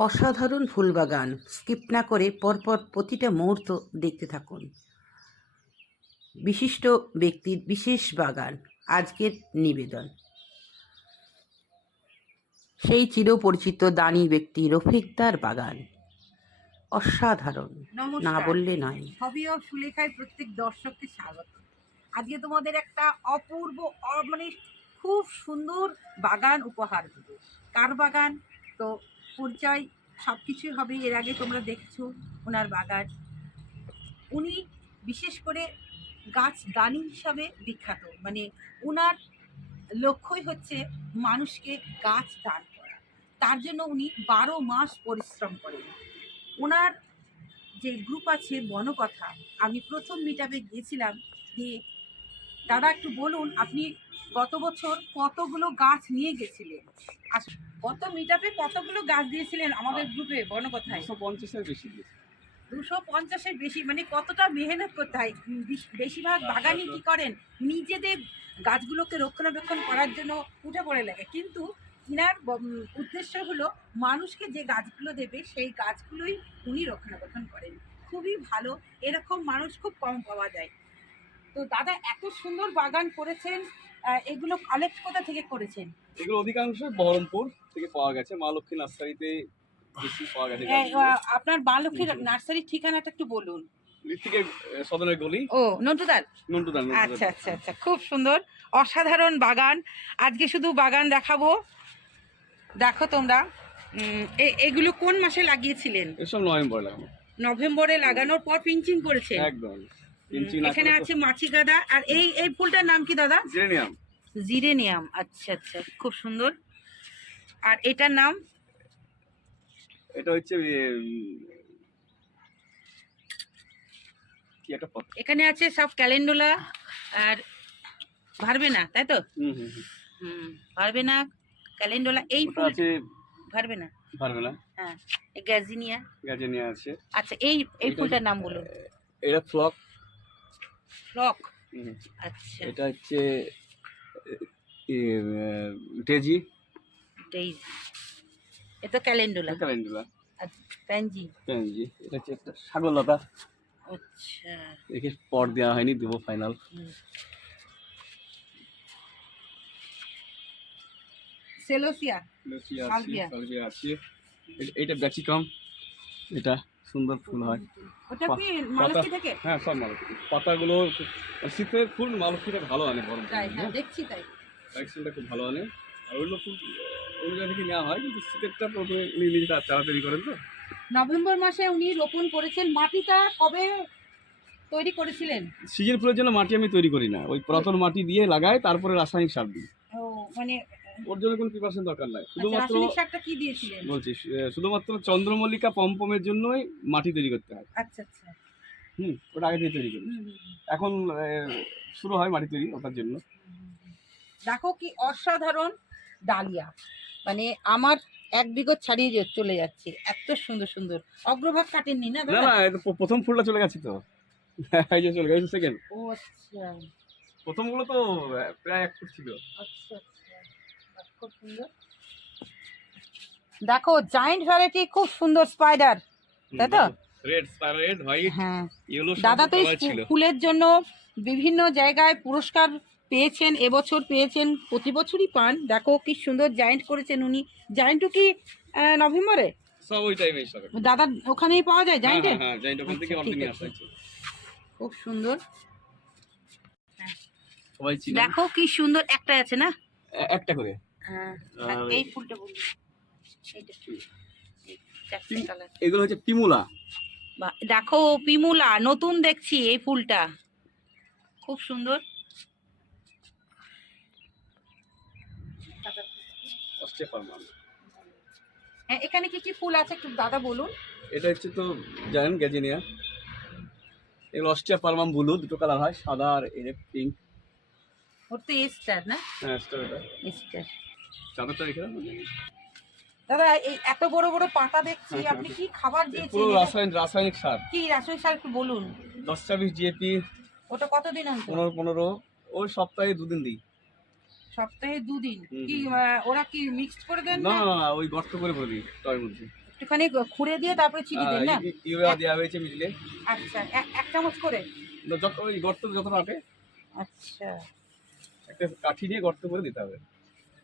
অসাধারণ ফুলবাগান। স্কিপ না করে পরপর প্রতিটা মুহূর্ত দেখতে থাকুন। বিশিষ্ট ব্যক্তির বিশেষ বাগান। আজকের নিবেদন। সেই চিরপরিচিত দানি ব্যক্তি রফিকদার বাগান। অসাধারণ। না বললে নয়। হবি অফ সুলেখায় প্রত্যেক দর্শককে স্বাগত। আজকে তোমাদের একটা অপূর্ব মানে খুব সুন্দর বাগান উপহার দেবো। কার বাগান? তো পরিচয় সব কিছুই হবে, এর আগে তোমরা দেখছ ওনার বাগান। উনি বিশেষ করে গাছ দানি হিসাবে বিখ্যাত মানে ওনার লক্ষ্যই হচ্ছে মানুষকে গাছ দান করা। তার জন্য উনি বারো মাস পরিশ্রম করেন। ওনার যে গ্রুপ আছে বনকথা, আমি প্রথম মিটাপে গিয়েছিলাম দিয়ে দাদা একটু বলুন, আপনি গত বছর কতগুলো গাছ নিয়ে গেছিলেন? আস- গত মিটাপে কতগুলো গাছ দিয়েছিলেন আমাদের গ্রুপে বনকথায় একশো পঞ্চাশের বেশি দুশো পঞ্চাশের বেশি মানে কতটা মেহনত করতে হয়? বেশিরভাগ বাগানি কি করেন? নিজেদের গাছগুলোকে রক্ষণাবেক্ষণ করার জন্য উঠে পড়ে লাগে। কিন্তু ইনার উদ্দেশ্য হলো মানুষকে যে গাছগুলো দেবে সেই গাছগুলোই উনি রক্ষণাবেক্ষণ করেন। খুবই ভালো এরকম মানুষ খুব কম পাওয়া যায়। তো দাদা এত সুন্দর বাগান করেছেন এগুলো কালেক্ট কোথা থেকে করেছেন? এগুলো অধিকাংশ বহরমপুর থেকে পাওয়া গেছে। মা লক্ষ্মী নার্সারিতে বেশি পাওয়া গেছে। এ, আহ, আপনার বালকীর নার্সারির ঠিকানাটা একটু বলুন। সদনের গলি। ও নন্টুদার? নন্টুদান আচ্ছা আচ্ছা আচ্ছা খুব সুন্দর। অসাধারণ বাগান। আজকে শুধু বাগান দেখাবো। দেখো তোমরা। এগুলো কোন মাসে লাগিয়েছিলেন? এসব নভেম্বর লাগানো নভেম্বরে লাগানোর পর পিঞ্চিং করেছে একদম। এখানে আছে মাছি গাদা। আর এই এই ফুলটার নাম কি দাদা? জেরেনিয়াম। জিরেনিয়াম আচ্ছা আচ্ছা খুব সুন্দর। আর এটার নাম? এটা হচ্ছে এখানে আছে সব ক্যালেন্ডুলা আর ভারবে না তাই তো? হুম হুম হুম। হুম ভারবে না ক্যালেন্ডুলা এই ফুল আছে ভারবে না। পারবে না। হ্যাঁ গ্যাজিনিয়া। গাজেনিয়া আছে। আচ্ছা এই এই ফুলটার নাম বলুন। এটা ফ্লক। ফ্লক আচ্ছা। এটা হচ্ছে এটা ক্যালেন্ডুলা। ক্যালেন্ডুলা। প্যানজি। টেজি এটা হচ্ছে একটা সাগরলতা। আচ্ছা। একে পট দেওয়া হয়নি দেবো ফাইনাল। হুম। সেলোসিয়া। আছে সালভিয়া। সালভিয়া আছে। এটা- ব্যাচিকম এটা সুন্দর ফুল হয়। ওটা কি মালতী থেকে? হ্যাঁ সব মালতী পাতাগুলো শীতের ফুল মালতীটা ভালো আনে গরম হ্যাঁ দেখছি তাই। ভ্যাকসিনটা খুব ভালো আনে। আর ওইগুলো ফুল অন্য জায়গা থেকে নেওয়া হয় কিন্তু শীতেরটা প্রথমে উনি নিজে চা- চারা তৈরি করেন তো। নভেম্বর মাসে উনি রোপণ করেছেন। মাটিটা কবে তৈরি করেছিলেন? সিজন ফুলের জন্য মাটি আমি তৈরি করি না। ওই পুরাতন মাটি দিয়ে লাগাই তারপরে রাসায়নিক সার দিই। ও মানে ওর জন্য কোনো প্রিপারেশন দরকার নাই। আচ্ছা, শুধুমাত্র কি দিয়েছিলেন? বলছি শুধুমাত্র চন্দ্রমল্লিকা পম্পমের জন্যই মাটি তৈরি করতে হয়। আচ্ছা আচ্ছা। হুম ওটা আগে তৈরি করি। এখন শুরু হয় মাটি তৈরি ওটার জন্য। দেখো কি অসাধারণ ডালিয়া। মানে আমার এক বিঘত ছাড়িয়ে যে- চলে যাচ্ছে এত সুন্দর সুন্দর। অগ্রভাগ কাটেননি না না না প্রথম ফুলটা চলে গেছে তো। এই যে চলে গেছে সেকেন্ড ও আচ্ছা। প্রথমগুলো তো প্রায় এক ফুট ছিল। আচ্ছা আচ্ছা। খুব সুন্দর। দেখো জায়েন্ট ভ্যারাইটি খুব সুন্দর স্পাইডার তাই তো? রেড রেড হোয়াইট হ্যাঁ। ইয়েলো দাদা তো ফুলের জন্য বিভিন্ন জায়গায় পুরস্কার পেয়েছেন এবছর পেয়েছেন প্রতি বছরই পান। দেখো কি সুন্দর জায়েন্ট করেছেন উনি। জায়েন্টও কি নভেম্বরে? সব ওই টাইমে সব। দাদা ওখানেই পাওয়া যায় হ্যাঁ জায়েন্টে হ্যাঁ থেকে আচ্ছা, খুব সুন্দর। দেখো কি সুন্দর একটা আছে না? একটা করে। হ্যাঁ এই ফুলটা বলি এইটা এই কালার এগুলো হচ্ছে পিমুলা। বা- দেখো পিমুলা নতুন দেখছি এই ফুলটা। খুব সুন্দর। হ্যাঁ এখানে কি কি ফুল আছে একটু দাদা বলুন। এটা হচ্ছে তো জানেন গ্যাজিনিয়া এগুলো অস্ট্রিয়া পারমাম ব্লু দুটো কালার হয় সাদা আর এর পিঙ্ক ওর তো স্টার না? হ্যাঁ স্টার এটা। স্টার চাদরটা রেখে দাদা এই এত বড় বড় পাতা দেখছি হ্যাঁ, আপনি কি খাবার দিয়েছেন? পুরো রাসায়নিক রাসায়নিক সার। কি রাসায়নিক সার একটু বলুন। দশ ছাব্বিশ জিএপি ওটা কতদিন অন্তর? পনেরো পনেরো। ওই সপ্তাহে দুদিন দিই। সপ্তাহে দুদিন? কি ওরা কি মিক্সড করে দেন না না? ওই গর্ত করে ভরে দিই টয়ের মধ্যে। একটুখানি খুঁড়ে দিয়ে তারপরে চিনি দেন না? ইউরিয়া দেওয়া হয়েছে মিডিলে। আচ্ছা এক- চামচ করে? যত ওই গর্ত যত আটে আচ্ছা। একটা কাঠি দিয়ে গর্ত করে দিতে হবে।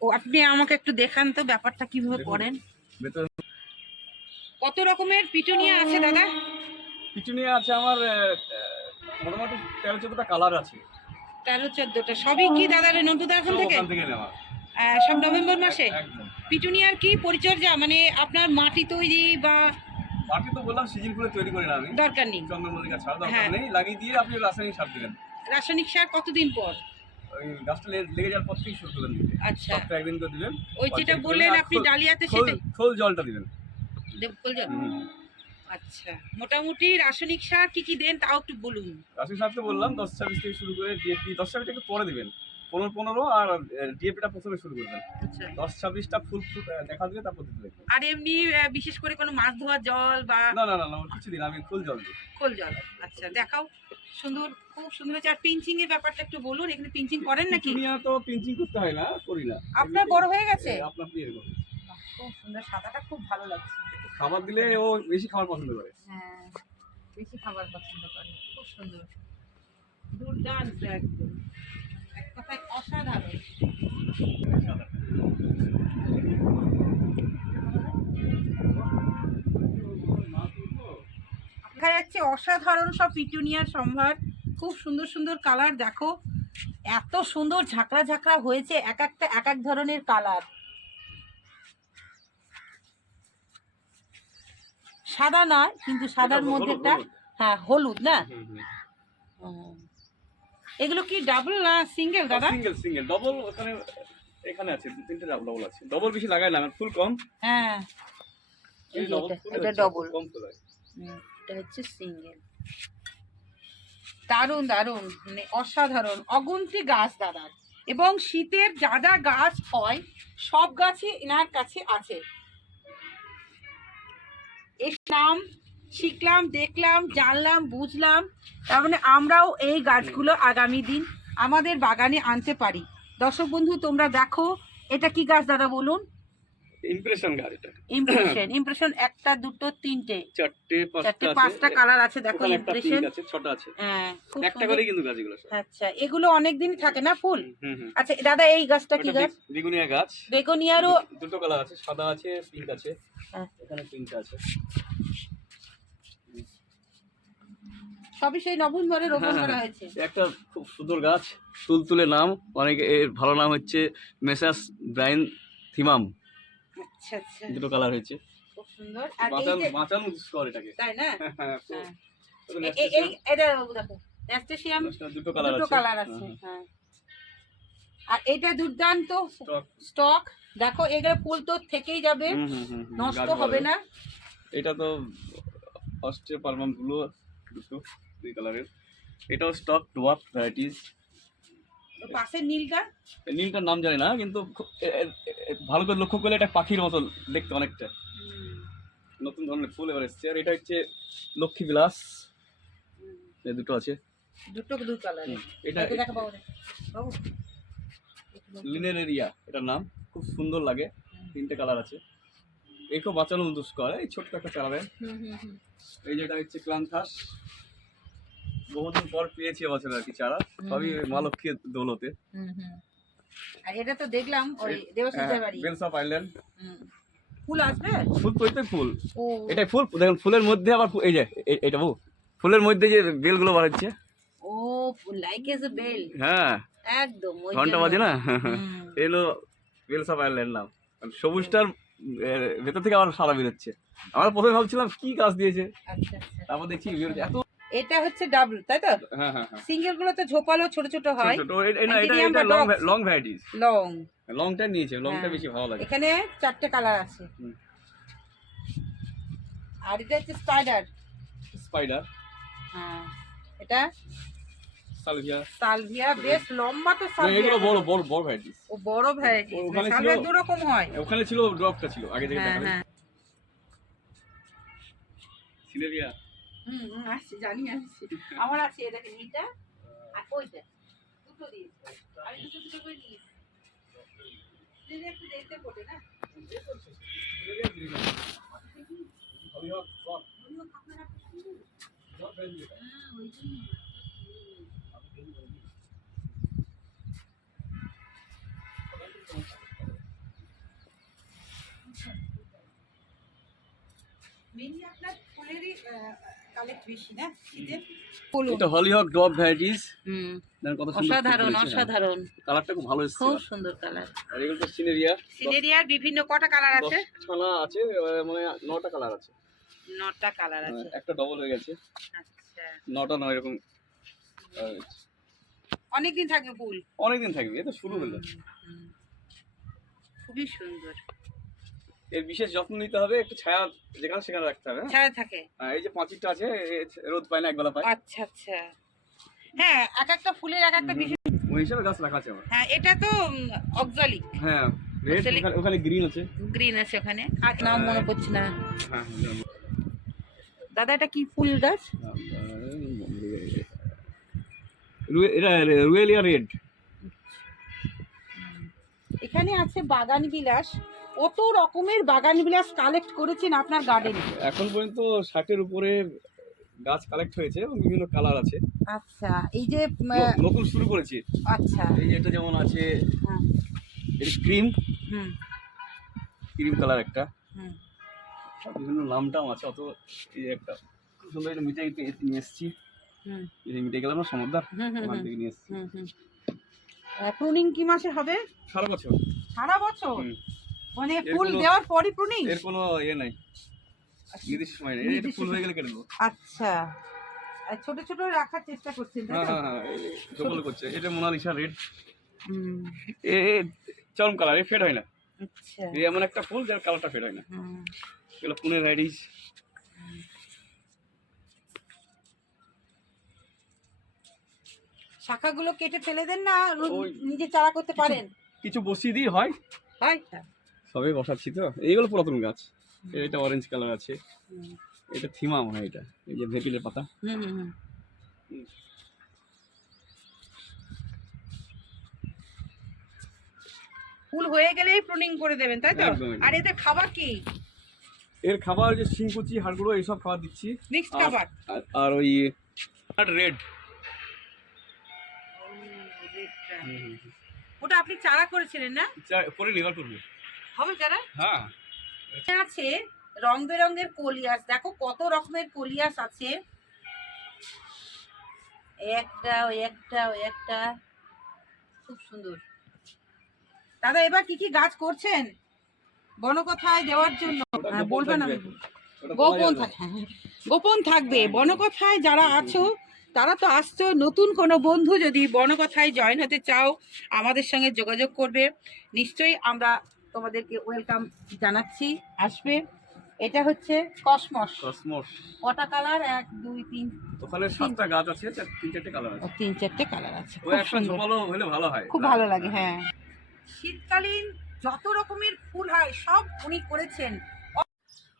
ও আপনি আমাকে একটু দেখান তো ব্যাপারটা কীভাবে করেন। কত রকমের পিটুনিয়া আছে দাদা? পিটুনিয়া আছে আমার মোটামুটি তেরো চোদ্দটা কালার আছে। তেরো চোদ্দটা। সবই কি দাদার নন্দুদা এখন থেকে? সব নভেম্বর মাসে? পিটুনিয়ার কি পরিচর্যা? মানে আপনার মাটি তৈরি বা মাটি তো বললাম সিজন করে তৈরি করি না আমি। দরকার নেই। চন্দ্রমল্লিকা ছাড়া দরকার হ্যাঁ। নেই। লাগিয়ে দিয়ে আপনি রাসায়নিক সার দিলেন রাসায়নিক সার কতদিন পর? ওই গাছটা লেগে যাওয়ার পর থেকেই শুরু করলেন দিতে। আচ্ছা। সপ্তাহে একদিন করে দিলেন ওই যেটা বললেন আপনি ডালিয়াতে খোল খোল জলটা দিবেন দেব জল? আচ্ছা। মোটামুটি রাসায়নিক সার কি কি দেন তাও একটু বলুন। রাসায়নিক সার তো বললাম দশ ছাব্বিশ থেকে শুরু করে ডিএপি দশ ছাব্বিশ একটু পরে দিবেন। পনেরো পনেরো আর ডিএপিটা প্রথমে শুরু করবেন আচ্ছা। দশ ছাব্বিশটা ফুল ফুল দেখা দিলে তারপর দিতে লাগবে আর এমনি বিশেষ করে কোনো মাছ ধোয়ার জল বা না না না না কিছু দিন আমি ফুল জল দিই। খোল জল। আচ্ছা দেখাও। সুন্দর খুব সুন্দর হচ্ছে। আর পিঞ্চিং এর ব্যাপারটা একটু বলুন এখানে পিঞ্চিং করেন নাকি? দুনিয়া তো পিঞ্চিং করতে হয় না করি না। আপনার বড় হয়ে গেছে? আপনার দিয়ে এরকম। খুব সুন্দর সাদাটা খুব ভালো লাগছে। খাবার দিলে ও বেশি খাবার পছন্দ করে। হ্যাঁ বেশি খাবার পছন্দ করে খুব সুন্দর। দুর্দান্ত একদম। এক কথায় অসাধারণ। দেখা যাচ্ছে অসাধারণ সব পিটুনিয়ার সম্ভার। খুব সুন্দর সুন্দর কালার দেখো। এত সুন্দর ঝাঁকড়া ঝাঁকড়া হয়েছে এক একটা এক এক ধরনের কালার। সাদা নয় কিন্তু সাদার মধ্যে একটা হ্যাঁ হলুদ না। এগুলো কি ডাবল না সিঙ্গেল দাদা? সিঙ্গেল সিঙ্গেল ডবল ওখানে এখানে আছে দু তিনটে ডবল আছে। ডবল বেশি লাগাই না ফুল কম। হ্যাঁ। এটা- double। কম ফুল এটা হচ্ছে সিঙ্গেল দারুণ দারুণ মানে অসাধারণ। অগুন্তি গাছ দাদার এবং শীতের যা যা গাছ হয় সব গাছই এনার কাছে আছে। এসলাম শিখলাম দেখলাম জানলাম বুঝলাম। তার মানে আমরাও এই গাছগুলো আগামী দিন আমাদের বাগানে আনতে পারি। দর্শক বন্ধু তোমরা দেখো এটা কি গাছ দাদা বলুন? ইমপ্রেশন গাছ এটা। ইমপ্রেশন ইমপ্রেশন একটা দুটো তিনটে। চারটে চারটে পাঁচটা কালার আছে দেখো ইমপ্রেশন আছে ছটা আছে। হ্যাঁ একটা করে কিন্তু গাছগুলো আচ্ছা এগুলো অনেক দিন থাকে না ফুল? আচ্ছা দাদা এই গাছটা কি গাছ? বেগুনিয়া গাছ। বেগুনিয়ারও দুটো কালার আছে সাদা আছে পিঙ্ক আছে। হ্যাঁ। এখানে পিঙ্ক আছে। সবই সেই নভেম্বরে রোপণ হ্যাঁ, করা হ্যাঁ। হয়েছে। একটা খুব সুন্দর গাছ তুলতুলে নাম অনেক এর ভালো নাম হচ্ছে মেসাস ব্রাইন থিমাম। আচ্ছা আচ্ছা। দুটো কালার হয়েছে। খুব সুন্দর। আর এই বাঁচান যে এটাকে। তাই না? হ্যাঁ, এই এটা দেখো ন্যাস্টেশিয়াম দুটো কালার দুটো কালার আছে হ্যাঁ আর এটা দুর্দান্ত স্টক। দেখো এগুলো ফুল তো থেকেই যাবে। নষ্ট হবে। না। এটা তো অস্ট্রে পারমাম ব্লু দুটো। দুই কালারের। এটাও স্টক ডোয়ার্ফ ভ্যারাইটিস পাশের নীলটা? নীলটার নাম জানি না কিন্তু ভালো করে লক্ষ্য করলে এটা পাখির মতো দেখতে অনেকটা। নতুন ধরনের ফুল এবার এসছে আর এটা হচ্ছে লক্ষ্মী বিলাস। এই দুটো আছে। দুটো দুই কালার এটা লিনের এরিয়া এটার নাম। খুব সুন্দর লাগে। তিনটে কালার আছে। খুব বাঁচানো দুষ্কর এই ছোট্ট একটা চালাবে হুম হুম হুম। এই যেটা হচ্ছে ক্লান্থাস। বহুদিন পর পেয়েছি এবছর আর কি চারা সবই মা লক্ষ্মীর দৌলতে। আর এটা তো দেখলাম ওই দেবশ্রীদের বাড়ি বেলস অফ আইল্যান্ড ফুল আসবে? ফুল তো এটাই ফুল এটাই ফুল দেখুন ফুলের মধ্যে আবার এই যে এটা বউ ফুলের মধ্যে যে বেলগুলো বার হচ্ছে ও লাইক এজ এ বেল হ্যাঁ। একদম ঘণ্টা বাজে না? এলো বেলস অফ আইল্যান্ড নাম। সবুজটার ভেতর থেকে আবার সারা বেরোচ্ছে। আমরা প্রথমে ভাবছিলাম কি গাছ দিয়েছে? আচ্ছা আচ্ছা। তারপর দেখছি এত এটা হচ্ছে ডাবল তাই তো? হ্যাঁ হ্যাঁ হ্যাঁ। সিঙ্গেলগুলো তো ঝোপালো ছোট ছোট হয় লং ভ্যারাইটিস লং লংটা নিয়েছে লংটা হ্যাঁ। বেশি ভালো লাগে। এখানে চারটে কালার আছে। আর এটা হচ্ছে স্পাইডার স্পাইডার হ্যাঁ। এটা সালভিয়া সালভিয়া বেশ লম্বা তো এগুলো বড় বড় বড় ভ্যারাইটিস ও বড় সালভিয়া দু রকম হয়। ওখানে ছিল ড্রপটা ছিল আগে থেকে হ্যাঁ দেখা হ্যাঁ। সিলেভিয়া হুম আসছি জানি আসছি। আমার আছে এটা এইটা আর ওইটা। দুটো দিয়েছি। আমি দুটো দুটো করে নিয়েছি। যদি একটু দেখতে পড়ে না আপনার ফুলেরই কালেক্ট বেশি না? শীতের এটা হলিহক ড্রপ ভ্যারাইটিস। হুম। কত সুন্দর অসাধারণ অসাধারণ। কালারটা খুব ভালো এসেছে। খুব সুন্দর কালার। আর এগুলো তো সিনেরিয়া। সিনেরিয়ার বিভিন্ন কটা কালার আছে? দশখানা আছে মানে নটা কালার আছে। নটা কালার আছে। একটা ডবল হয়ে গেছে। আচ্ছা। নটা নয় এরকম অনেকদিন থাকবে ফুল? অনেকদিন থাকবে এটা শুরু হলো। খুবই সুন্দর। এর বিশেষ যত্ন নিতে হবে একটু ছায়া যেখানে সেখানে রাখতে হবে হ্যাঁ? ছায়া থাকে। আর এই যে পাঁচিরটা আছে রোদ পায় না একবেলা পায়। আচ্ছা আচ্ছা। হ্যাঁ এক একটা ফুলের এক একটা বিশেষ ওই হিসাবে গাছ রাখা আছে হ্যাঁ এটা তো অক্সালিক। হ্যাঁ ওখানে গ্রিন আছে। গ্রিন আছে ওখানে। আর নাম মনে পড়ছে না। হ্যাঁ দাদা এটা কি ফুল গাছ? এটা রুয়েলিয়া রেড। এখানে আছে বাগান বিলাস। কত রকমের বাগান বিলাস কালেক্ট করেছেন আপনার গার্ডেনে এখন পর্যন্ত ষাটের উপরে গাছ কালেক্ট হয়েছে এবং বিভিন্ন কালার আছে। আচ্ছা এই যে নতুন শুরু করেছি। আচ্ছা। এই যে এটা যেমন আছে ক্রিম হুম। ক্রিম কালার একটা। বিভিন্ন নামটাও আছে অত এই একটা খুব সুন্দর এটা মিটাই পেয়ে নিয়ে এসেছি। হুম। এই মিটে গেলাম না সমুদ্র ওখান থেকে নিয়ে এসেছি। প্রুনিং কি মাসে হবে? সারা বছর। সারা বছর। মানে ফুল দেওয়ার পরই প্রুনিং এর কোনো ইয়ে নাই। নির্দিষ্ট সময় নেই। এটা ফুল হয়ে গেলে কেটে দেবো। আচ্ছা। ছোট ছোট রাখার চেষ্টা করছেন হ্যাঁ হ্যাঁ হ্যাঁ করছে। এটা মোনালিসা রেড। এ চরম কালার এ ফেড হয় না। আচ্ছা। এই এমন একটা ফুল যার কালারটা ফেড হয় না। এগুলো পুনের রাইডিস শাখাগুলো কেটে ফেলে দেন না নিজে চারা করতে পারেন। কিছু বসিয়ে দিই হয়। হয় সবে বসাচ্ছি তো? এইগুলো পুরাতন গাছ। এটা অরেঞ্জ কালার আছে। এটা থিমা মনে হয় এটা। এই যে ভেপিলের পাতা। ফুল হয়ে গেলেই প্রুনিং করে দেবেন তাই তো। আর এতে খাবার কি? এর খাবার যে শিংকুচি হাড়গুলো এইসব খাবার দিচ্ছি। মিক্সড আর- খাবার? আর- ওই আর রেড ওটা আপনি চারা করেছিলেন না? পরে নির্ভর করবে। হবে চারা হ্যাঁ। আছে রং বেরঙের কলিয়াস। দেখো কত রকমের কলিয়াস আছে। একটা ওই একটা ওই একটা। খুব সুন্দর। দাদা এবার কি কি গাছ করছেন? বনকথায় দেওয়ার জন্য। হ্যাঁ, বলবেন বলা গোপন হ্যাঁ, হ্যাঁ। গোপন থাকবে। বনকথায় যারা আছো তারা তো আসছো। নতুন কোনো বন্ধু যদি বনকথায় জয়েন হতে চাও আমাদের সঙ্গে যোগাযোগ করবে। নিশ্চয়ই আমরা তোমাদেরকে ওয়েলকাম জানাচ্ছি। আসবে। এটা হচ্ছে কসমস। কসমস। কটা কালার এক দুই তিন। ওখানে সাতটা গাছ আছে তিন চারটে কালার আছে। তিন চারটে কালার আছে। ওই খুব সুন্দর। হলে ভালো হয়। খুব ভালো লাগে হ্যাঁ। শীতকালীন যত রকমের ফুল হয় সব উনি করেছেন।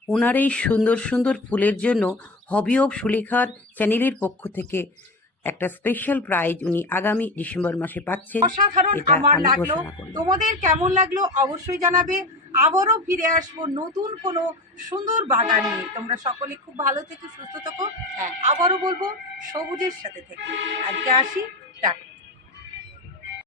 ওনার এই সুন্দর সুন্দর ফুলের জন্য হবি অফ সুলেখার চ্যানেলের পক্ষ থেকে একটা স্পেশাল প্রাইজ উনি আগামী ডিসেম্বর মাসে পাচ্ছেন। অসাধারণ আমার লাগল। তোমাদের কেমন লাগল অবশ্যই জানাবে। আবারও ফিরে আসব নতুন কোনো সুন্দর বাগান। নিয়ে তোমরা সকলে খুব ভালো থেকে সুস্থ থাকো। হ্যাঁ। আবারও বলব সবুজের সাথে থেকে। আজকে আসি টাটা।